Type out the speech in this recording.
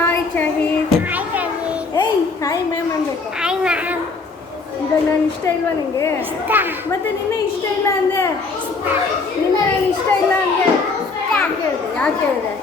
Hi Shahid. Hi Shahid. ಏಯ್ hi ma'am ಅನ್ಬೇಕು. Hi ma'am. ಇವಾಗ ನಾನು ಇಷ್ಟ ಇಲ್ವಾ ನಿಂಗೆ? ಇಷ್ಟ. ಮತ್ತೆ ನಿನ್ನೆ ಇಷ್ಟ ಇಲ್ಲ ಅಂದೆ. ಇಷ್ಟ. ನಿನ್ನೆ ನಾನು ಇಷ್ಟ ಇಲ್ಲ ಅಂದೆ. ಇಷ್ಟ. ಯಾಕೆ ಹೇಳಿದೆ?